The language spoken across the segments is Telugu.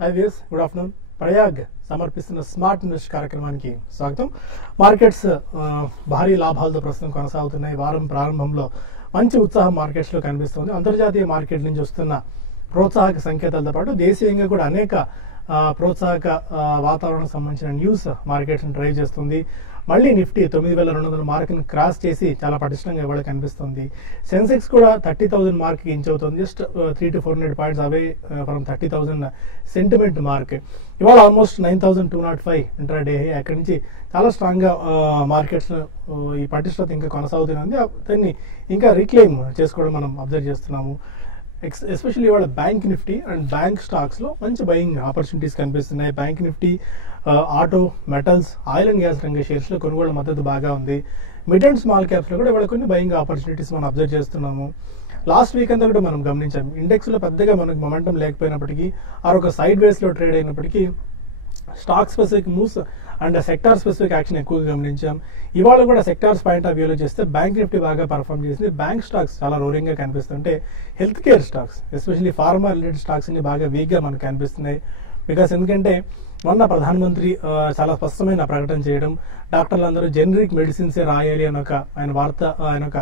Hi viewers, good afternoon. Prayag సమర్పిస్తున్న స్మార్ట్ ఇన్వెస్ట్ కార్యక్రమానికి స్వాగతం. మార్కెట్స్ భారీ లాభాలతో ప్రస్తుతం కొనసాగుతున్నాయి. వారం ప్రారంభంలో మంచి ఉత్సాహం మార్కెట్స్ లో కనిపిస్తుంది. అంతర్జాతీయ మార్కెట్ నుంచి వస్తున్న ప్రోత్సాహక సంకేతాలతో పాటు దేశీయంగా కూడా అనేక ప్రోత్సాహక వాతావరణం సంబంధించిన న్యూస్ మార్కెట్స్ డ్రైవ్ చేస్తుంది. మళ్ళీ నిఫ్టీ 9200 మార్కును క్రాస్ చేసి చాలా పటిష్టంగా ఇవాళ కనిపిస్తుంది. సెన్సెక్స్ కూడా 30,000 మార్క్ ఇంచ్ అవుతుంది. Just 300 to 400 points away from 30,000 sentiment mark. ఇవాళ ఆల్మోస్ట్ 9,205 ఇంట్రాడే. అక్కడి నుంచి చాలా స్ట్రాంగ్ గా మార్కెట్స్ ఈ పటిష్టత ఇంకా కొనసాగుతుంది. దాన్ని ఇంకా రీక్లెయిమ్ చేసుకోవడం మనం అబ్జర్వ్ చేస్తున్నాము. ఎస్పెషల్లీ ఇవాళ bank Nifty and bank stocks లో మంచి బయింగ్ ఆపర్చునిటీస్ కనిపిస్తున్నాయి. Bank Nifty auto, metals, oil and gas రంగ షేర్స్ లో కొనుగోలు మద్దతు బాగా ఉంది. మిడ్ అండ్ స్మాల్ క్యాప్స్ లో కూడా ఇవాళ కొన్ని బయింగ్ ఆపర్చునిటీస్ మనం అబ్జర్వ్ చేస్తున్నాము. లాస్ట్ వీక్ అంతా కూడా మనం గమనించాము. ఇండెక్స్ లో పెద్దగా మనకు మొమెంటం లేకపోయినప్పటికీ ఒక సైడ్ వేస్ లో ట్రేడ్ అయినప్పటికీ stock specific moves and sector specific action ఎక్కువగా గమనించాం. ఇవాళ కూడా సెక్టార్స్ పాయింట్ ఆఫ్ వ్యూలో చేస్తే బ్యాంక్ నిఫ్టీ బాగా పర్ఫామ్ చేసింది. బ్యాంక్ స్టాక్స్ చాలా రోరింగ్ గా కనిపిస్తుంటే health care stocks especially pharma related stocks అన్ని బాగా వీక్ గా మనకు కనిపిస్తున్నాయి. బికాస్ ఎందుకంటే మొన్న ప్రధానమంత్రి చాలా స్పష్టమైన ప్రకటన చేయడం, డాక్టర్లందరూ జెనరిక్ మెడిసిన్సే రాయాలి అని ఆయన ఒక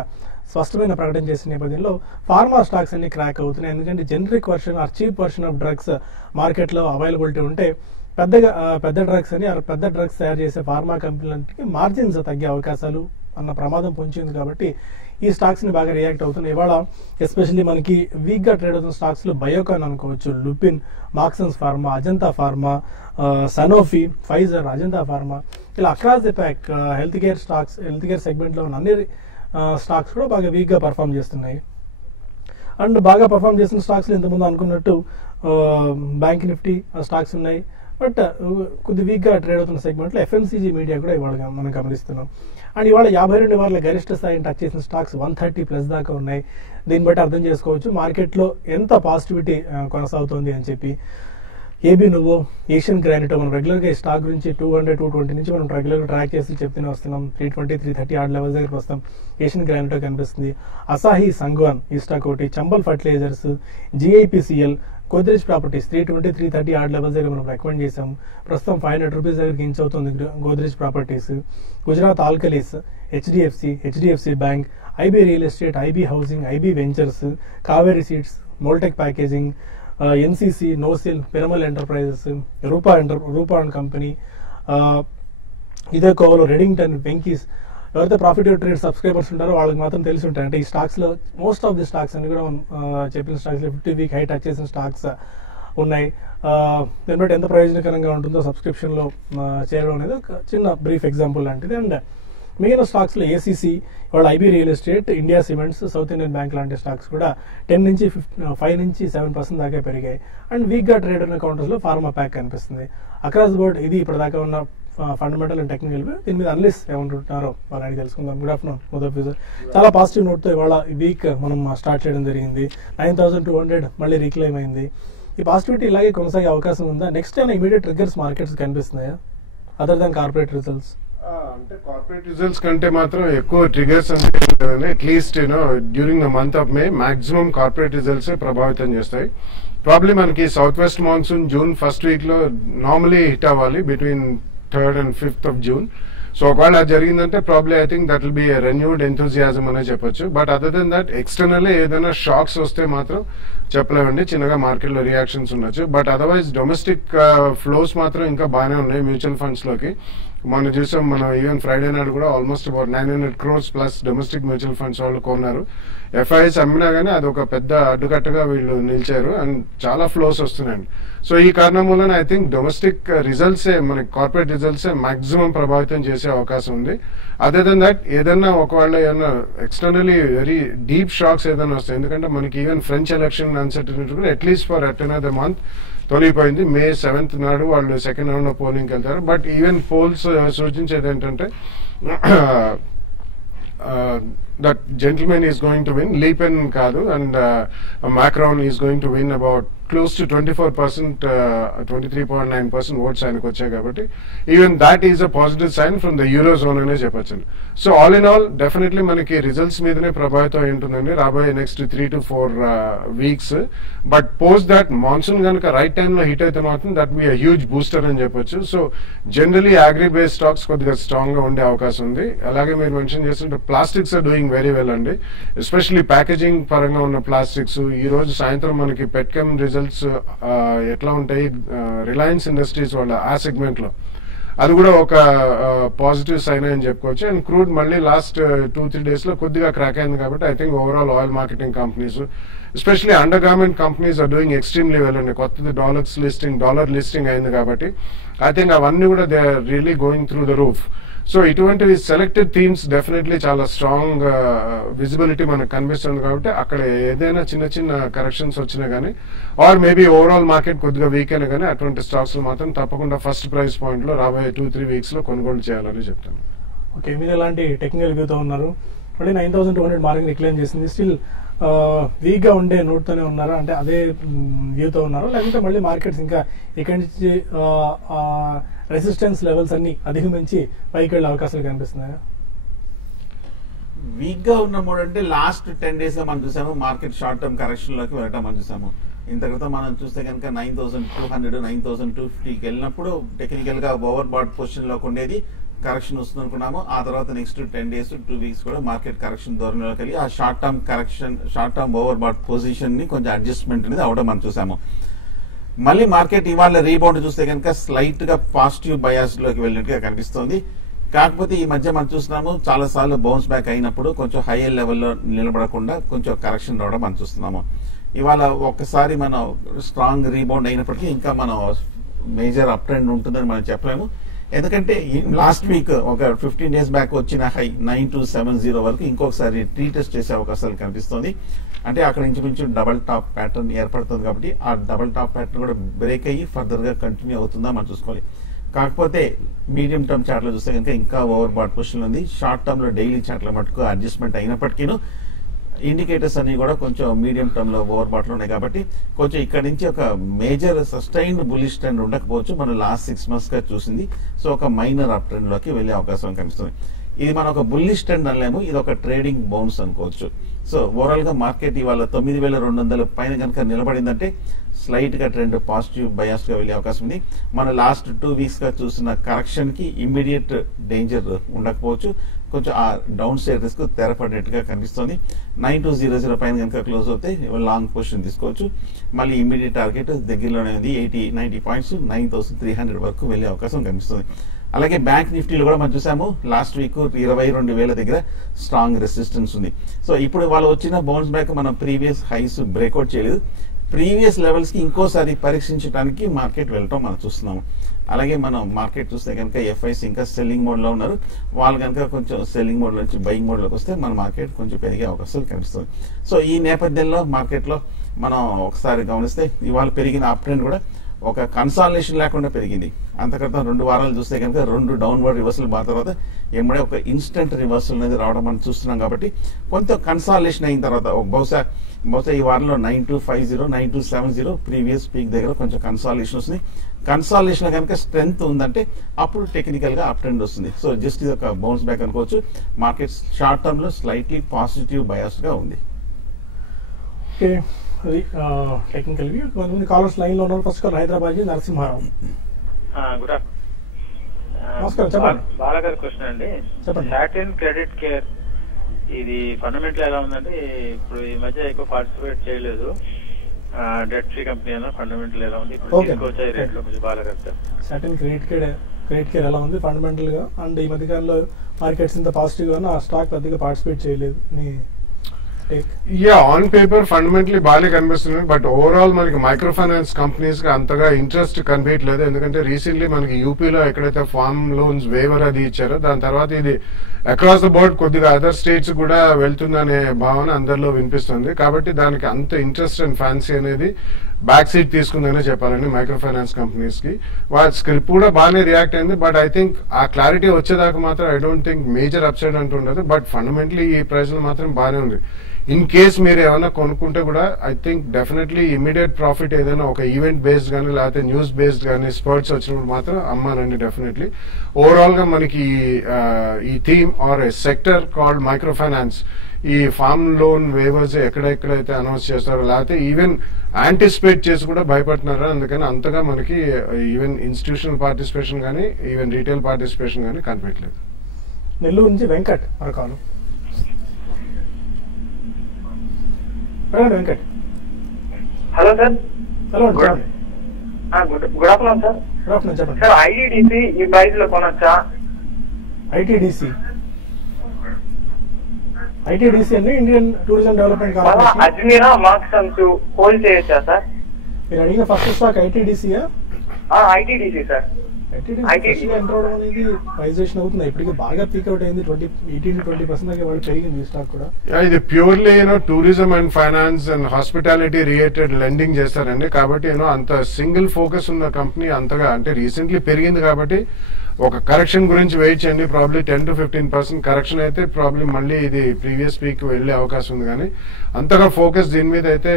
స్పష్టమైన ప్రకటన చేసిన నేపథ్యంలో ఫార్మా స్టాక్స్ అన్ని క్రాక్ అవుతున్నాయి. ఎందుకంటే generic version or cheap version of drugs market లో అవైలబిలిటీ ఉంటే పెద్ద డ్రగ్స్ అని పెద్ద డ్రగ్స్ తయారు చేసే ఫార్మా కంపెనీలకి మార్జిన్స్ తగ్గే అవకాశాలు అన్న ప్రమాదం పొంచింది. కాబట్టి ఈ స్టాక్స్ ని బాగా రియాక్ట్ అవుతున్నాయి. ఇవాళ ఎస్పెషల్లీ మనకి వీక్ గా ట్రేడ్ అవుతున్న స్టాక్స్ లో బయోకాన్ అనుకోవచ్చు, Lupin, Marksans Pharma, Ajanta Pharma, Sanofi, Pfizer, Ajanta Pharma, ఇలా across the pack health care stocks, health care segment లో ఉన్న అన్ని స్టాక్స్ కూడా బాగా వీక్ గా పర్ఫామ్ చేస్తున్నాయి. అండ్ బాగా పర్ఫామ్ చేసిన స్టాక్స్ లో ఇంతకుముందు అనుకున్నట్టు బ్యాంక్ నిఫ్టీ స్టాక్స్ ఉన్నాయి. బట్ కొద్ది వీక్ గా ట్రేడ్ అవుతున్న సెగ్మెంట్ లో ఎఫ్ఎంసీజీ మీడియా కూడా ఇవాళ మనం గమనిస్తున్నాం. అండ్ ఇవాళ 52 వారాల గరిష్ట స్థాయిని టచ్ చేసిన స్టాక్స్ 130+ దాకా ఉన్నాయి. దీన్ని బట్టి అర్థం చేసుకోవచ్చు మార్కెట్ లో ఎంత పాజిటివిటీ కొనసాగుతుంది అని చెప్పి. ఏబీ నువ్వో, ఏషియన్ గ్రానైట్ మనం రెగ్యులర్ గా ఈ స్టాక్ గురించి 200, 220 నుంచి మనం రెగ్యులర్ గా ట్రాక్ చేసి చెప్తూనే వస్తున్నాం. 320, 330 ఆర్డ్ లెవెల్స్ దగ్గరికి వస్తాం. ఏషియన్ గ్రానైట్ కనిపిస్తుంది. అసాహి సంగ్వాన్ ఈ స్టాక్ ఒకటి, Chambal fertilisers, GIPCL, Godrej properties 320, 330 odd levels దగ్గర మనం రికమెండ్ చేసాము. ప్రస్తుతం 500 రూపీస్ దగ్గరికి ఇంచ్ అవుతుంది Godrej properties. Gujarat alkalies, HDFC bank, IB real estate, IB housing, IB ventures, Kaveri seeds, Moldtek packaging, NCC, Nocil, Piramal enterprises, Rupa and company, ఇదే కోవలో రెడింగ్టన్, వెంకీస్. ఎవరైతే ప్రాఫిట్ ట్రేడ్ సబ్స్క్రైబర్స్ ఉంటారో వాళ్ళకి మాత్రం తెలిసి ఉంటాయి. అంటే ఈ స్టాక్స్ లో మోస్ట్ ఆఫ్ ది స్టాక్స్ అన్ని కూడా చెప్పిన స్టాక్స్ లో 50 వీక్ హై టచ్ చేసిన స్టాక్స్ ఉన్నాయి. దీన్ని బట్టి ఎంత ప్రయోజనకరంగా ఉంటుందో సబ్స్క్రిప్షన్ లో చేయడం అనేది ఒక చిన్న బ్రీఫ్ ఎగ్జాంపుల్ లాంటిది. అండ్ మిగిలిన స్టాక్స్ లో ఏసీసీ, వాళ్ళ IB real estate, India cements, south Indian bank లాంటి స్టాక్స్ కూడా 5 నుంచి 7% దాకా పెరిగాయి. అండ్ వీక్ గా ట్రేడ్ ఉన్న కౌంటర్స్ లో ఫార్మా ప్యాక్ కనిపిస్తుంది. అక్రాస్ బోర్డ్ ఇది ఇప్పటిదాకా ఉన్న ఫండమెంటల్ అండ్ టెక్నికల్ దీని మీద అనలిస్ట్ ఏమంటుంటారో వాళ్ళని తెలుసుకుందాం. గుడ్ ఆఫ్టర్నూన్ ముదఫిజర్. చాలా పాజిటివ్ నోట్ తో ఇవాళ ఈ వీక్ మనం స్టార్ట్ చేయడం జరిగింది. 9,200 మళ్ళీ రీక్లెయిమ్ అయింది. ఈ పాజిటివిటీ ఇలాగే కొనసాగే అవకాశం ఉందా? నెక్స్ట్ ఏమైనా ఇమీడియట్ ట్రిగ్గర్స్ మార్కెట్స్ కనిపిస్తున్నాయా అదర్ దాన్ కార్పొరేట్ రిజల్ట్స్? అంటే కార్పొరేట్ రిజల్ట్స్ కంటే మాత్రం ఎక్కువ ట్రిగర్స్ అంటే at least during the month of May maximum corporate results ప్రభావితం చేస్తాయి. ప్రాబ్లీ మనకి south west monsoon June first week లో నార్మలీ హిట్ అవ్వాలి between 3rd and 5th of June. So ఒకవేళ అది జరిగిందంటే probably I think that will be renewed enthusiasm అనే చెప్పొచ్చు. But other than that externally ఏదైనా షాక్స్ వస్తే మాత్రం చెప్పలేమండి, చిన్నగా మార్కెట్ లో రియాక్షన్స్ ఉండొచ్చు. బట్ అదర్వైజ్ డొమెస్టిక్ ఫ్లోస్ మాత్రం ఇంకా బాగానే ఉన్నాయి మ్యూచువల్ ఫండ్స్ లోకి. మనం చూసాం, మనం ఈవెన్ ఫ్రైడే నాడు కూడా almost about 900 crores plus domestic mutual funds వాళ్ళు కొన్నారు. ఎఫ్ఐఎస్ అమ్మినా గానీ అది ఒక పెద్ద అడ్డుకట్టుగా వీళ్ళు నిలిచారు అండ్ చాలా ఫ్లోస్ వస్తున్నాయండి. సో ఈ కారణం వలన ఐ థింక్ డొమెస్టిక్ రిజల్ట్సే మనకి కార్పొరేట్ రిజల్ట్సే మాక్సిమం ప్రభావితం చేసే అవకాశం ఉంది. అదే దెన్ దట్ ఏదన్నా ఒకవేళ ఏదన్నా ఎక్స్టర్నలీ వెరీ డీప్ షాక్స్ ఏదైనా వస్తాయి. ఎందుకంటే మనకి ఈవెన్ ఫ్రెంచ్ ఎలక్షన్ అన్సర్టనిటీ కూడా అట్లీస్ట్ ఫర్ అటెనదర్ మంత్ తొలిగిపోయింది. May 7th నాడు వాళ్ళు సెకండ్ రౌండ్ లో పోలింగ్కి వెళ్తారు. బట్ ఈవెన్ పోల్స్ సూచించేది ఏంటంటే that gentleman is going to win. Le Pen kaadu, and Macron is going to win about close to 24%, 23.9% votes ఆయనకు వచ్చాయి కాబట్టి even that is a positive sign from the eurozone అనే చెప్పచ్చు. So all in all definitely మనకి రిజల్ట్స్ మీదనే ప్రభావితం అయి ఉంటుందండి రాబోయే next 3 to 4 weeks. But post that monsoon కనుక రైట్ టైంలో హిట్ అయితే మాత్రం that be a huge booster అని చెప్పొచ్చు. So generally agri based stocks కొద్దిగా స్ట్రాంగ్ గా ఉండే అవకాశం ఉంది. అలాగే మీరు మెన్షన్ చేస్తుంటే plastics are doing very well అండి, ఎస్పెషల్లీ ప్యాకేజింగ్ పరంగా ఉన్న ప్లాస్టిక్స్. ఈ రోజు సాయంత్రం మనకి పెట్కెమ్ రిజల్ట్స్ ఎట్లా ఉంటాయి, రిలయన్స్ ఇండస్ట్రీస్ వాళ్ళ ఆ సెగ్మెంట్ లో అది కూడా ఒక పాజిటివ్ సైన్ అని చెప్పుకోవచ్చు. అండ్ క్రూడ్ మళ్ళీ లాస్ట్ 2-3 days లో కొద్దిగా క్రాక్ అయింది కాబట్టి I think overall oil marketing companies especially under garment companies are doing extremely well అండి. కొత్తది డాలర్ లిస్టింగ్ అయింది కాబట్టి ఐ థింక్ అవన్నీ కూడా they are really going through the roof. So ఇటువంటివి సెలెక్టెడ్ థీమ్స్ డెఫినెట్లీ చాలా స్ట్రాంగ్ విజిబిలిటీ మనకు కనిపిస్తుంది కాబట్టి అక్కడ ఏదైనా చిన్న చిన్న కరెక్షన్స్ వచ్చినా కానీ ఆర్ మేబీ ఓవరాల్ మార్కెట్ కొద్దిగా వీక్ అయినా కానీ అటువంటి స్టాక్స్ మాత్రం తప్పకుండా ఫస్ట్ ప్రైస్ పాయింట్ లో రాబోయే 2-3 weeks లో కొనుగోలు చేయాలని చెప్తాను. ఓకే, మీరు ఎలాంటి టెక్నికల్ వ్యూతో ఉన్నారు? మళ్ళీ 9,200 మార్కెట్ రిక్లైమ్ చేసింది, స్టిల్ వీక్ గా ఉండే నోట్ తోనే ఉన్నారా, అంటే అదే వ్యూతో ఉన్నారా, లేకపోతే మళ్ళీ మార్కెట్స్ ఇంకా ఇక్కడి నుంచి రెసిస్టెన్స్ లెవెల్స్ అన్ని అధిగమించి పైకి వెళ్ళే అవకాశాలు కనిపిస్తున్నాయా? వీక్ గా ఉన్న మోడ్ అంటే లాస్ట్ 10 days గా మనం చూసాము మార్కెట్ షార్ట్ టర్మ్ కరెక్షన్ లోకి వెళ్ళటం మనం చూసాము. ఇంత క్రితం మనం చూస్తే కనుక 9,200 9,250కి వెళ్ళినప్పుడు టెక్నికల్ గా ఓవర్ బాట్ పొజిషన్ లోకి ఉండేది, కరెక్షన్ వస్తుంది అనుకున్నాము. ఆ తర్వాత నెక్స్ట్ 10 days to 2 weeks కూడా మార్కెట్ కరెక్షన్ ధోరణిలోకి వెళ్ళి ఆ short term correction, short term over bat position ని కొంచెం అడ్జస్ట్మెంట్ అనేది అవడం మనం చూసాము. మళ్ళీ మార్కెట్ ఇవాళ రీబౌండ్ చూస్తే కనుక స్లైట్ గా పాజిటివ్ బయాస్ లోకి వెళ్ళినట్టుగా కనిపిస్తోంది. కాకపోతే ఈ మధ్య మనం చూస్తున్నాము చాలా సార్లు బౌన్స్ బ్యాక్ అయినప్పుడు కొంచెం హైయర్ లెవెల్లో నిలబడకుండా కొంచెం కరెక్షన్ రావడం మనం చూస్తున్నాము. ఇవాళ ఒక్కసారి మనం స్ట్రాంగ్ రీబౌండ్ అయినప్పటికీ ఇంకా మనం మేజర్ అప్ ట్రెండ్ ఉంటుందని మనం చెప్పలేము. ఎందుకంటే లాస్ట్ వీక్ ఒక 15 days బ్యాక్ వచ్చిన హై 9270 వరకు ఇంకొకసారి రీటెస్ట్ చేసే అవకాశాలు కనిపిస్తుంది. అంటే అక్కడ నుంచి డబల్ టాప్ ప్యాటర్న్ ఏర్పడుతుంది కాబట్టి ఆ డబల్ టాప్ ప్యాటర్న్ కూడా బ్రేక్ అయ్యి ఫర్దర్ గా కంటిన్యూ అవుతుందా మనం చూసుకోవాలి. కాకపోతే మీడియం టర్మ్ చార్ట్ లో చూస్తే కనుక ఇంకా ఓవర్ బాట్ పొజిషన్ ఉంది. షార్ట్ టర్మ్ లో డైలీ చార్ట్ లో మటుకు అడ్జస్ట్మెంట్ అయినప్పటికీ ఇండికేటర్స్ అన్ని కూడా కొంచెం మీడియం టర్మ్ లో ఓవర్ బాట్ లో ఉన్నాయి కాబట్టి కొంచెం ఇక్కడ నుంచి ఒక మేజర్ సస్టైన్డ్ బులిష్ ట్రెండ్ ఉండకపోవచ్చు మనం లాస్ట్ 6 months గా చూసింది. సో ఒక మైనర్ అప్ ట్రెండ్ లోకి వెళ్లే అవకాశం కనిపిస్తుంది. ఇది మనం ఒక బుల్లిష్ ట్రెండ్ అనలేము, ఇది ఒక ట్రేడింగ్ బౌన్స్ అనుకోవచ్చు. సో ఓవరాల్ గా మార్కెట్ ఇవాళ 9,200 పైన కనుక నిలబడిందంటే స్లైట్ గా ట్రెండ్ పాజిటివ్ బయాస్ గా వెళ్లే అవకాశం ఉంది. మన లాస్ట్ 2 weeks గా చూసిన కరెక్షన్ కి ఇమ్మీడియట్ డేంజర్ ఉండకపోవచ్చు, కొంచెం ఆ డౌన్ సైడ్ రిస్క్ తెరపడేట్టుగా కనిపిస్తుంది. 9200 పైన కనుక క్లోజ్ అవుతే లాంగ్ పొజిషన్ తీసుకోవచ్చు. మళ్ళీ ఇమ్మీడియట్ టార్గెట్ దగ్గరలోనే ఉంది 80-90 points 9,300 వరకు వెళ్లే అవకాశం కనిపిస్తుంది. అలాగే బ్యాంక్ నిఫ్టీలో కూడా మనం చూసాము లాస్ట్ వీక్ 22,000 దగ్గర స్ట్రాంగ్ రెసిస్టెన్స్ ఉంది. సో ఇప్పుడు వాళ్ళు వచ్చిన బౌన్స్ బ్యాక్ మనం ప్రీవియస్ హైస్ బ్రేక్అవుట్ చేయలేదు, ప్రీవియస్ లెవెల్స్ కి ఇంకోసారి పరీక్షించడానికి మార్కెట్ వెళ్ళటం మనం చూస్తున్నాము. అలాగే మనం మార్కెట్ చూస్తే కనుక ఎఫ్ఐస్ ఇంకా సెల్లింగ్ మోడ్ లో ఉన్నారు, వాళ్ళు కనుక కొంచెం సెల్లింగ్ మోడ్ నుంచి బయింగ్ మోడ్ లోకి వస్తే మన మార్కెట్ కొంచెం పెరిగే అవకాశాలు కనిపిస్తుంది. సో ఈ నేపథ్యంలో మార్కెట్ లో మనం ఒకసారి గమనిస్తే ఇవాళ పెరిగిన అప్ ట్రెండ్ కూడా ఒక కన్సాలిడేషన్ లేకుండా పెరిగింది. అంతక్రితం 2 వారాలు చూస్తే కనుక 2 డౌన్వర్డ్ రివర్సల్ బాగా తర్వాత ఎమ్మడే ఒక ఇన్స్టెంట్ రివర్సల్ అనేది రావడం మనం చూస్తున్నాం. కాబట్టి కొంత కన్సాలిడేషన్ అయిన తర్వాత బహుశా ఈ వారంలో 9250 9270 ప్రీవియస్ పీక్ దగ్గర కొంచెం కన్సాలిడేషన్ వస్తుంది. కన్సాలిడేషన్ కనుక స్ట్రెంగ్త్ ఉందంటే అప్పుడు టెక్నికల్ గా అప్ ట్రెండ్ వస్తుంది. సో జస్ట్ ఇది ఒక బౌన్స్ బ్యాక్ అనుకోవచ్చు. మార్కెట్ షార్ట్ టర్మ్ లో స్లైట్లీ పాజిటివ్ బయాస్ గా ఉంది. ఓకే, అది టెక్నికల్ వ్యూ. కొంతమంది కాలర్స్ లైన్ లో ఉన్నారు. First call Hyderabad Narasimharao. Good afternoon. నమస్కారం, చెప్పండి. బాలగారి క్వశ్చన్ అండి. చెప్పండి. సాటిన్ క్రెడిట్ కేర్ ఇది ఫండమెంటల్ ఎలా ఉందండి? ఇప్పుడు ఈ మధ్య ఎక్కువ పార్టిసిపేట్ చేయలేదు, డెట్ ఫ్రీ కంపెనీ అయినా ఫండమెంటల్ ఎలా ఉంది? ఇప్పుడు రేట్ లో కొంచెం బాలగారు సాటిన్ క్రెడిట్ కేర్ ఎలా ఉంది ఫండమెంటల్ గా? అండ్ ఈ మధ్య కాలంలో మార్కెట్స్ ఇంత పాజిటివ్ గా ఆ స్టాక్ పెద్దగా పార్టిసిపేట్ చేయలేదు. ఆన్ పేపర్ ఫండమెంటలీ బాగానే కనిపిస్తుంది, బట్ ఓవరాల్ మనకి మైక్రో ఫైనాన్స్ కంపెనీస్ కి అంతగా ఇంట్రెస్ట్ కనిపించలేదు. ఎందుకంటే రీసెంట్లీ మనకి యూపీలో ఎక్కడైతే ఫార్మ్ లోన్స్ వేవర్ అది ఇచ్చారో దాని తర్వాత ఇది అక్రాస్ ద బోర్డ్ కొద్దిగా అదర్ స్టేట్స్ కూడా వెళ్తుందనే భావన అందరిలో వినిపిస్తుంది. కాబట్టి దానికి అంత ఇంట్రెస్ట్ అండ్ ఫ్యాన్సీ అనేది బ్యాక్ సీట్ తీసుకుందనే చెప్పాలండి మైక్రో ఫైనాన్స్ కంపెనీస్ కి. వాళ్ళ స్క్రిప్ట్ కూడా బాగానే రియాక్ట్ అయింది, బట్ ఐ థింక్ ఆ క్లారిటీ వచ్చేదాకా మాత్రం I don't think major upside అంటూ ఉండదు. బట్ ఫండమెంటలీ ఈ ప్రైస్ లో మాత్రం బాగానే ఉంది. ఇన్ కేస్ మీరు ఏమైనా కొనుక్కుంటే కూడా I think definitely immediate profit ఏదైనా ఒక ఈవెంట్ బేస్డ్ కానీ లేకపోతే న్యూస్ బేస్డ్ కానీ స్పర్ట్స్ వచ్చినప్పుడు మాత్రం అమ్మానండి డెఫినెట్లీ. ఓవరాల్ గా మనకి ఈ theme or sector called micro finance, ఈ ఫార్మ్ లోన్ వేవర్స్ ఎక్కడెక్కడైతే అనౌన్స్ చేస్తారో లేకపోతే ఈవెన్ యాంటిసిపేట్ చేసి కూడా భయపడుతున్నారో, అందుకని అంతగా మనకి ఈవెన్ ఇన్స్టిట్యూషనల్ పార్టిసిపేషన్ కానీ ఈవెన్ రీటైల్ పార్టిసిపేషన్ కానీ కనిపించలేదు. నెల్లూరు నుంచి వెంకట్ మరొకరు. Venkat hello sir. Hello good afternoon sir. Good afternoon చెప్పండి. సార్ ఐడిడిసి ఈ ప్రైస్ లో కొనొచ్చా? ఐటీడీసీ అంటే Indian tourism development corporation. Ajmera Marksans hold చేయొచ్చా సార్? మీరు అడిగిన ఫస్ట్ స్టాక్ ఐటీడీసీయా? ITDC sir. ఐటీడీసీ ఎంటర్ అవడం అనేది ప్రైజేషన్ అవుతుంది. ఇప్పటికి బాగా పీక్అవుట్ అయింది, 18-20% దాకా వాళ్ళు పెరిగింది ఈ స్టాక్ కూడా. ఇది purely tourism and finance and hospitality related lending చేస్తారండి. కాబట్టి అంత సింగిల్ ఫోకస్ ఉన్న కంపెనీ అంతగా అంటే రీసెంట్లీ పెరిగింది కాబట్టి ఒక కరెక్షన్ గురించి వెయిట్ చేయండి. ప్రాబ్లీ 10-15% కరెక్షన్ అయితే ప్రాబ్లీ మళ్ళీ ఇది ప్రీవియస్ పీక్ వెళ్లే అవకాశం ఉంది, కానీ అంతగా ఫోకస్ దీని మీద అయితే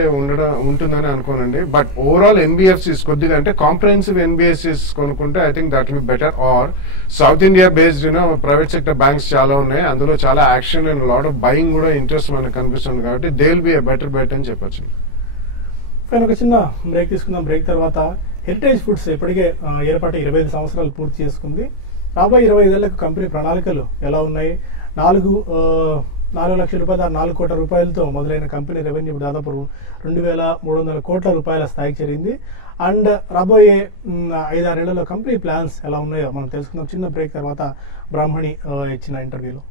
ఉంటుందని అనుకోనండి. బట్ ఓవరాల్ ఎన్బిఎఫ్సిస్ కొద్దిగా అంటే కాంప్రహెన్సివ్ ఎన్బిఎఫ్సిస్ కొనుక్కుంటే I think that will be better. Or south India based private sector banks చాలా ఉన్నాయి, అందులో చాలా action and lot of buying కూడా ఇంట్రెస్ట్ మనకు కనిపిస్తుంది కాబట్టి they will be a better bet అని చెప్పొచ్చు. ఒక చిన్న బ్రేక్ తీసుకుందాం. బ్రేక్ తర్వాత హెరిటేజ్ ఫుడ్స్ ఇప్పటికే ఏర్పాటు 25 సంవత్సరాలు పూర్తి చేసుకుంది. రాబోయే 25 ఏళ్లకు కంపెనీ ప్రణాళికలు ఎలా ఉన్నాయి? 4 లక్షల రూపాయలు 4 కోట్ల రూపాయలతో మొదలైన కంపెనీ రెవెన్యూ దాదాపు 2,300 కోట్ల రూపాయల స్థాయికి చేరింది. అండ్ రాబోయే 5-6 ఏళ్లలో కంపెనీ ప్లాన్స్ ఎలా ఉన్నాయో మనం తెలుసుకుందాం. చిన్న బ్రేక్ తర్వాత బ్రాహ్మణి ఇచ్చిన ఇంటర్వ్యూలో.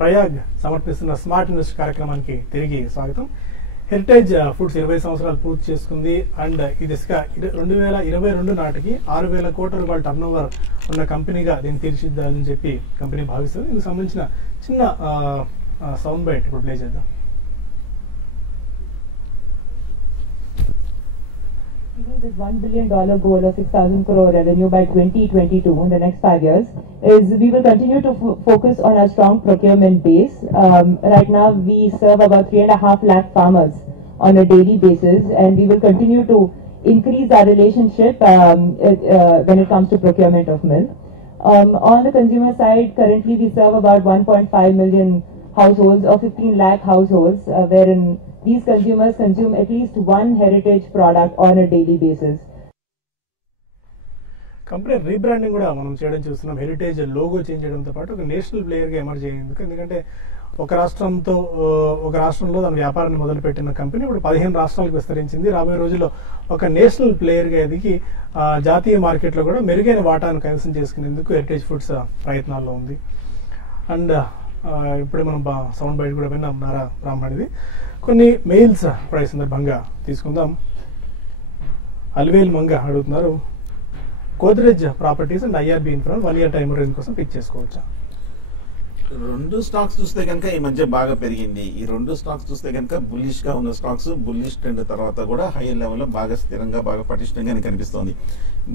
ప్రయాగ్ సమర్పిస్తున్న స్మార్ట్ ఇన్వెస్ట్ కార్యక్రమానికి తిరిగి స్వాగతం. హెరిటేజ్ ఫుడ్స్ 20 సంవత్సరాలు పూర్తి చేసుకుంది. అండ్ ఈ దిశగా 2022 నాటికి 6,000 కోట్ల రూపాయల టర్న్ ఓవర్ ఉన్న కంపెనీగా దీన్ని తీర్చిదిద్దాలని చెప్పి కంపెనీ భావిస్తుంది. దీనికి సంబంధించిన చిన్న సౌండ్ బైట్ ఇప్పుడు ప్లే చేద్దాం. This $1 billion goal of 6,000 crore revenue by 2022 in the next 5 years is we will continue to focus on our strong procurement base. Right now we serve about 3.5 lakh farmers on a daily basis, and we will continue to increase our relationship when it comes to procurement of milk. On the consumer side, currently we serve about 1.5 million households or 15 lakh households, wherein these consumers consume at least one heritage product on a daily basis. Company rebranding కూడా మనం చేయడం చూస్తున్నాం. హెరిటేజ్ లోగో చేంజ్ చేయడంతో పాటు ఒక నేషనల్ ప్లేయర్గా ఎమర్జ్ అయ్యేందుకు, ఎందుకంటే ఒక రాష్ట్రంలో తన వ్యాపారాన్ని మొదలుపెట్టిన కంపెనీ ఇప్పుడు 15 రాష్ట్రాలకు విస్తరించింది. రాబోయే రోజుల్లో ఒక నేషనల్ ప్లేయర్గా ఎదిగి జాతీయ మార్కెట్లో కూడా మెరుగైన వాటాను కైవసం చేసుకునేందుకు హెరిటేజ్ ఫుడ్స్ ప్రయత్నాల్లో ఉంది. అండ్ ఇప్పుడే మనం సౌండ్ బైట్ కూడా విన్నాం నారా బ్రాహ్మణిది. కొన్ని మెయిల్స్ కూడా ఈ సందర్భంగా తీసుకుందాం. అల్వేల్ మంగ అడుగుతున్నారు, Godrej properties and IRB infra 1 year time range కోసం పిక్ చేసుకోవచ్చా? రెండు స్టాక్స్ చూస్తే కనుక ఈ మధ్య బాగా పెరిగింది. ఈ రెండు స్టాక్స్ చూస్తే కనుక బుల్లిష్ గా ఉన్న స్టాక్స్ బుల్లిష్ ట్రెండ్ తర్వాత కూడా హైయర్ లెవెల్ లో బాగా స్థిరంగా బాగా పటిష్టంగా కనిపిస్తోంది.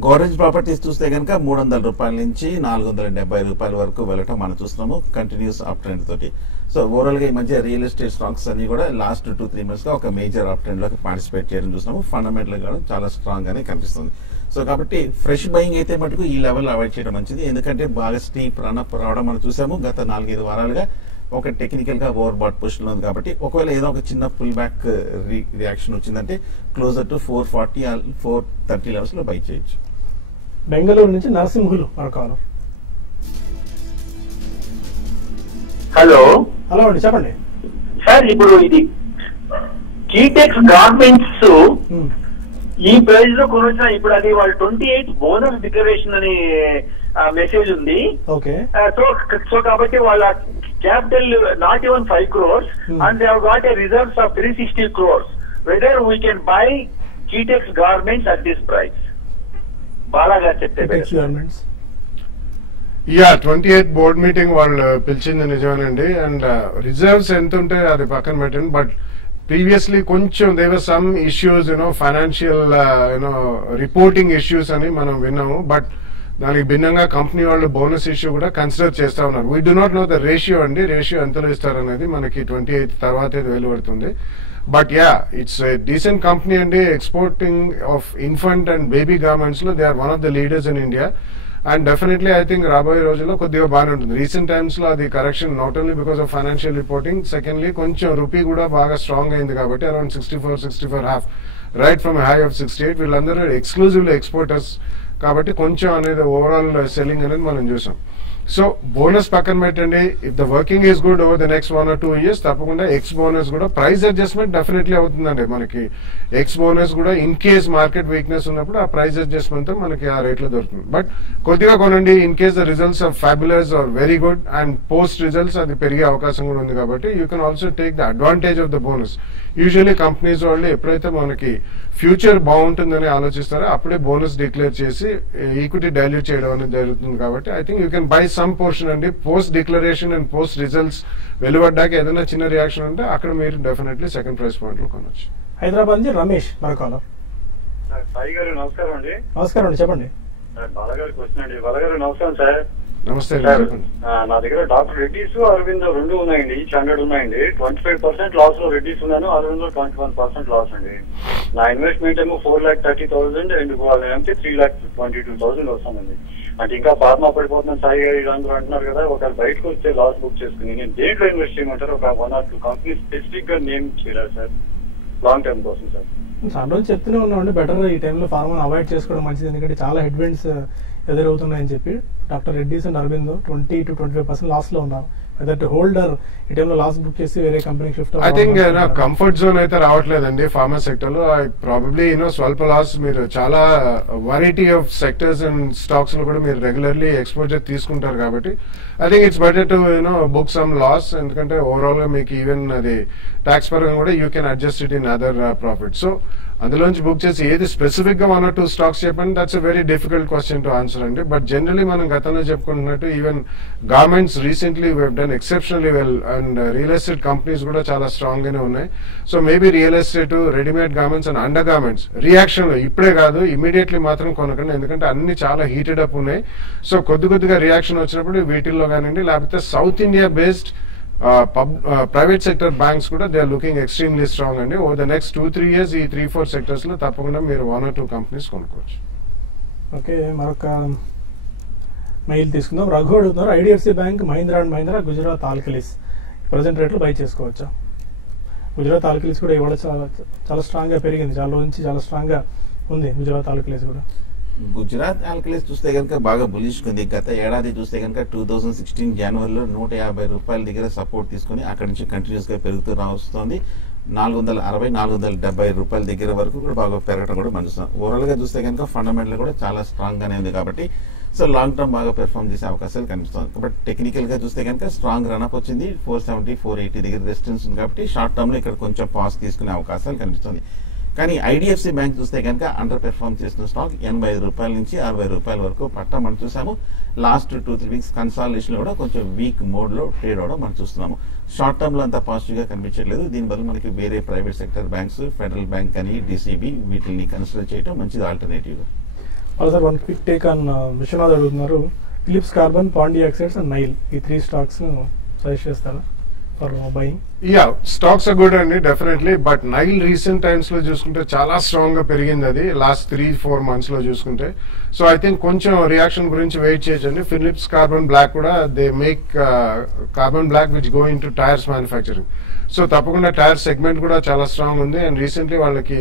గోద్రేజ్ ప్రాపర్టీస్ చూస్తే కనుక 300 రూపాయల నుంచి 470 రూపాయల వరకు వెళ్ళటం మనం చూస్తున్నాము కంటిన్యూస్ అప్ ట్రెండ్ తోటి. సో ఓవరాల్ గా ఈ మధ్య రియల్ ఎస్టేట్ స్టాక్స్ అన్ని కూడా లాస్ట్ 2-3 months గా ఒక మేజర్ అప్ ట్రెండ్ లోకి పార్టిసిపేట్ చేయడం చూస్తున్నాము. ఫండమెంటల్ గా చాలా స్ట్రాంగ్ గానే కనిపిస్తుంది. సో కాబట్టి ఫ్రెష్ బయింగ్ అయితే మటుకు ఈ లెవెల్ అవాయిడ్ చేయడం మంచిది, ఎందుకంటే బాగా స్టీప్ రన్అప్ రావడం మనం చూసాము. గత 4-5 వారాలుగా ఒక టెక్నికల్ గా ఓవర్ బాట్ పొజిషన్ ఉంది కాబట్టి ఒకవేళ ఏదో ఒక చిన్న పుల్ బ్యాక్ రియాక్షన్ వచ్చిందంటే క్లోజర్ టు 440-430 లెవెల్స్ లో బై చేయొచ్చు. బెంగళూరు నుంచి నరసింహులు మరొకరు. హలో అండి చెప్పండి సార్. ఇప్పుడు ఇది కీటెక్స్ గార్మెంట్స్ ఈ ప్రైజ్ లో కొనొచ్చిన ఇప్పుడు అది వాళ్ళు 28 బోనస్ డిక్లరేషన్ అని మెసేజ్ ఉంది. సో కాబట్టి వాళ్ళ capital not even 5 crores and they have got a reserves of 360 crores. Whether we can buy Kitex garments at this price? బాలాగా చెప్తే governments yeah 28th board meeting వాళ్ళు పిలిచింది నిజమేనండి. అండ్ రిజర్వ్స్ ఎంత ఉంటే అది పక్కన పెట్టండి. బట్ ప్రీవియస్లీ కొంచెం there were some issues financial reporting issues అని మనం విన్నాము. బట్ దానికి భిన్నంగా కంపెనీ వాళ్ళు బోనస్ ఇష్యూ కూడా కన్సిడర్ చేస్తా ఉన్నారు. We do not know the ratio అండి. రేషియో ఎంతలో ఇస్తారనేది మనకి 28th తర్వాత వెలువడుతుంది. But yeah it's decent company అండి. Exporting of infant and baby garments లో they are one of the leaders in India. And definitely I think రాబోయే రోజుల్లో కొద్దిగా బాగానే ఉంటుంది. రీసెంట్ టైమ్స్ లో అది correction not only because of financial reporting, secondly కొంచెం రూపీ కూడా బాగా స్ట్రాంగ్ అయింది కాబట్టి around 64.5 right from high of 68. వీళ్ళందరూ ఎక్స్క్లూజివ్లీ ఎక్స్పోర్టర్స్ కాబట్టి కొంచెం అనేది ఓవరాల్ సెల్లింగ్ అనేది మనం చూసాం. సో బోనస్ పక్కన పెట్టండి. If the working is good over the next 1 or 2 years తప్పకుండా ఎక్స్ బోనస్ కూడా ప్రైస్ అడ్జస్ట్మెంట్ డెఫినెట్లీ అవుతుందండి. మనకి ఎక్స్ బోనస్ కూడా ఇన్ కేస్ మార్కెట్ వీక్నెస్ ఉన్నప్పుడు ఆ ప్రైస్ అడ్జస్ట్మెంట్ తో మనకి ఆ రేట్లో దొరుకుతుంది. బట్ కొద్దిగా కొనండి. In case the results are fabulous or very good and post results అది పెరిగే అవకాశం కూడా ఉంది కాబట్టి you can also take the advantage of the bonus. Usually companies వాళ్ళు ఎప్పుడైతే మనకి ఫ్యూచర్ బాగుంటుందని ఆలోచిస్తారో అప్పుడే బోనస్ డిక్లేర్ చేసి ఈక్విటీ డైల్యూట్ చేయడం అనేది జరుగుతుంది. కాబట్టి I think you can buy some portion అండి. Post declaration and post results వెలువడ్డాక ఏదైనా చిన్న రియాక్షన్ ఉంటే అక్కడ మీరు డెఫినెట్లీ సెకండ్ ప్రైస్ పాయింట్ లో కొనొచ్చు. హైదరాబాద్ నుంచి రమేష్ మరొకలో. సాయి గారు నమస్కారం అండి. నమస్కారం అండి, చెప్పండి. బాలగారి క్వశ్చన్ అండి. బాలగారు నమస్కారం సార్. నమస్తే. నా దగ్గర డాక్టర్ రెడ్డిస్ అరవింద్ రెండు ఉన్నాయండి. ఈచ్ 100 ఉన్నాయండి. 25% లాస్ లో రెడ్డిస్ ఉన్నాను, అరవింద్ లో 21% లాస్ అండి. నా ఇన్వెస్ట్మెంట్ ఏమో 4,30,000 అండ్ అంటే 3,22,000 వస్తానండి. అంటే ఇంకా ఫార్మా పడిపోతున్నాను సాయి గారు అందరూ అంటున్నారు కదా, ఒక బయటకు వస్తే లాస్ బుక్ చేసుకుని నేను దేంట్లో ఇన్వెస్ట్ చేయమంటారు? ఒక 1 or 2 కంపెనీ స్పెసిఫిక్ గా నేమ్ చేయాలి సార్ లాంగ్ టర్మ్ కోసం సార్. చాలా రోజు చెప్తూనే ఉన్నామండి, బెటర్ ఈ టైంలో ఫార్మాను అవాయిడ్ చేసుకోవడం మంచిది. ఎందుకంటే చాలా హెడ్విండ్స్ ఎదురవుతున్నాయని చెప్పి doctor Reddy's and Aravind 20 to 25% loss లో ఉన్నారు. వెదర్ టు హోల్డర్ ఈ టైంలో లాస్ బుక్ చేసి వేరే కంపెనీకి shift I think comfort zone అయితే రావట్లేదండి ఫార్మా సెక్టర్ లో. ప్రాబబ్లీ స్వల్ప లాస్. మీరు చాలా variety of sectors and stocks లో కూడా మీరు రెగ్యులర్లీ ఎక్స్పోజర్ తీసుకుంటారు కాబట్టి I think it's better to book some loss. ఎందుకంటే ఓవరాల్ గా మీకు ఈవెన్ అది ట్యాక్స్ పరంగా కూడా you can adjust it in other profit. So అందులోంచి బుక్ చేసి ఏది స్పెసిఫిక్ గా 1 or 2 స్టాక్స్ చెప్పండి, that's a very difficult question to answer అండి. బట్ జనరలీ మనం గతంలో చెప్పుకుంటున్నట్టు even garments recently we have done exceptionally well and real estate companies కూడా చాలా స్ట్రాంగ్ గానే ఉన్నాయి. So maybe real estate, readymade garments and under garments reaction లో ఇప్పుడే కాదు ఇమీడియట్లీ మాత్రం కొనకండి, ఎందుకంటే అన్ని చాలా హీటెడ్ అప్ ఉన్నాయి. సో కొద్దిగా రియాక్షన్ వచ్చినప్పుడు వీటిల్లో కానివ్వండి, లేకపోతే south India based private sector banks కూడా they are looking extremely strong అండి. ఓవర్ ద నెక్స్ట్ 2-3 years ఈ 3-4 సెక్టర్స్ లో తప్పకుండా మీరు 1 or 2 కంపెనీస్ కొనుక్కోవచ్చు. ఓకే, మరొక మెయిల్ తీసుకుందాం. రఘు అడుగుతున్నారు, IDFC bank, Mahindra and Mahindra, Gujarat alkalis present రేట్లో బై చేసుకోవచ్చా? గుజరాత్ ఆల్కలీస్ కూడా ఇవాళ చాలా స్ట్రాంగ్ గా పెరిగింది, చాలా నుంచి చాలా స్ట్రాంగ్ గా ఉంది గుజరాత్ ఆల్కలీస్ కూడా. గుజరాత్ ఆల్కలీస్ చూస్తే కనుక బాగా బులిష్ ఉంది. గత ఏడాది చూస్తే కనుక 2016 జనవరిలో 150 రూపాయల దగ్గర సపోర్ట్ తీసుకుని అక్కడి నుంచి కంటిన్యూస్ గా పెరుగుతూ వస్తుంది. 460-470 రూపాయల దగ్గర వరకు కూడా బాగా పెరగడం కూడా మనం చూస్తాం. ఓవరాల్ గా చూస్తే కనుక ఫండమెంటల్ కూడా చాలా స్ట్రాంగ్ గానే ఉంది కాబట్టి సో లాంగ్ టర్మ్ బాగా పెర్ఫార్మ్ చేసే అవకాశాలు కనిపిస్తుంది. బట్ టెక్నికల్ గా చూస్తే కనుక స్ట్రాంగ్ రన్అప్ వచ్చింది. 470-480 దగ్గర రెసిస్టెన్స్ ఉంది కాబట్టి షార్ట్ టర్మ్ లో ఇక్కడ కొంచెం పాస్ తీసుకునే అవకాశాలు కనిపిస్తుంది. కానీ ఐడిఎఫ్సి బ్యాంక్ చూస్తే కనుక అండర్ పెర్ఫార్మ్ చేసిన స్టాక్ 85 రూపాయల నుంచి 60 రూపాయల వరకు పట్టడం మనం చూసాము. లాస్ట్ 2-3 వీక్స్ కన్సాలిడేషన్ లో కూడా కొంచెం వీక్ మోడ్ లో ట్రేడ్ అవడం మనం చూస్తున్నాము. షార్ట్ టర్మ్ లో అంత పాజిటివ్ గా కనిపించట్లేదు. దీని బదులు మనకి వేరే private sector banks, federal bank కానీ డిసిబి వీటిని కన్సిడర్ చేయడం మంచిది alternative. Sir one quick take on Vishwanath అడుగుతున్నారు, Phillips carbon, Pondy oxides and Nile ఈ 3 స్టాక్స్ సజెస్ట్ చేస్తారా for buying? Yeah, stocks are good అండి definitely. But Nile recent times లో చూసుకుంటే చాలా స్ట్రాంగ్ గా పెరిగింది. అది లాస్ట్ 3-4 months లో చూసుకుంటే. సో ఐ థింక్ కొంచెం రియాక్షన్ గురించి వెయిట్ చేయొచ్చండి. ఫిలిప్స్ కార్బన్ బ్లాక్ కూడా they make carbon black which go into tyres manufacturing. So తప్పకుండా టైర్ సెగ్మెంట్ కూడా చాలా స్ట్రాంగ్ ఉంది. అండ్ రీసెంట్లీ వాళ్ళకి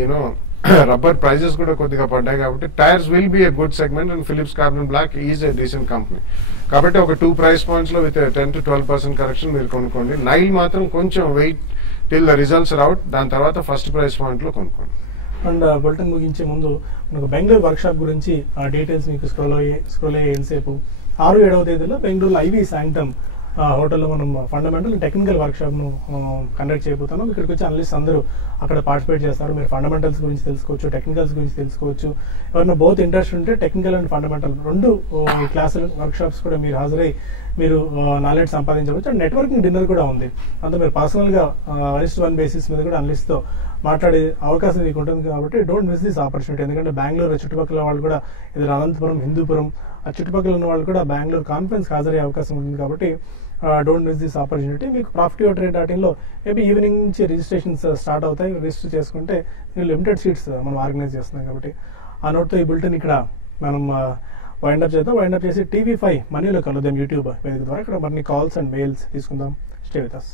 రబ్బర్ ప్రైజెస్ కూడా కొద్దిగా పడ్డాయి కాబట్టి tyres will be a good segment and Phillips carbon black is a decent company. కాబట్టి ఒక 2 price points లో విత్ 10-12% కరెక్షన్ మీరు కొనుక్కోండి. నైల్ మాత్రం కొంచెం wait till the results out, దాని తర్వాత ఫస్ట్ ప్రైస్ పాయింట్ లో కొనుక్కోండి. అండ్ బులెటిన్ ముగించే ముందు మనకు బెంగళూరు వర్క్ షాప్ గురించి ఆ డీటెయిల్స్ మీకు స్క్రోల్ అయ్యే ఎంతసేపు 6-7వ తేదీలో బెంగళూరులో ఐవి శాంక్టమ్ హోటల్లో మనం ఫండమెంటల్ టెక్నికల్ వర్క్షాప్ను కండక్ట్ చేయబోతున్నాం. ఇక్కడికి వచ్చి అనలిస్ట్ అందరూ అక్కడ పార్టిసిపేట్ చేస్తారు. మీరు ఫండమెంటల్స్ గురించి తెలుసుకోవచ్చు, టెక్నికల్స్ గురించి తెలుసుకోవచ్చు. ఎవరైనా బోత్ ఇంట్రెస్ట్ ఉంటే టెక్నికల్ అండ్ ఫండమెంటల్ రెండు క్లాసులు వర్క్షాప్స్ కూడా మీరు హాజరై మీరు నాలెడ్జ్ సంపాదించవచ్చు. అండ్ నెట్వర్కింగ్ డిన్నర్ కూడా ఉంది. అంతా మీరు పర్సనల్గా 1:1 బేసిస్ మీద కూడా అనలిస్ట్తో మాట్లాడే అవకాశం మీకు ఉంటుంది. కాబట్టి డోంట్ మిస్ దిస్ ఆపర్చునిటీ. ఎందుకంటే బెంగళూరు చుట్టుపక్కల వాళ్ళు కూడా ఇది అనంతపురం, హిందూపురం ఆ చుట్టుపక్కల ఉన్న వాళ్ళు కూడా బెంగళూరు కాన్ఫరెన్స్ హాజరయ్యే అవకాశం ఉంటుంది. కాబట్టి డోంట్ మిస్ దిస్ ఆపర్చునిటీ. మీకు profityourtrade.in మేబీ ఈవినింగ్ నుంచి రిజిస్ట్రేషన్స్ స్టార్ట్ అవుతాయి. రిజిస్టర్ చేసుకుంటే లిమిటెడ్ సీట్స్ మనం ఆర్గనైజ్ చేస్తున్నాం. కాబట్టి ఆ నోట్తో ఈ బులెటిన్ ఇక్కడ మనం వైండప్ చేద్దాం. వైండప్ చేసి TV5 మనీలో కలుద్దాం యూట్యూబ్ వేదిక ద్వారా. ఇక్కడ మరిన్ని కాల్స్ అండ్ మెయిల్స్ తీసుకుందాం. Stay with us.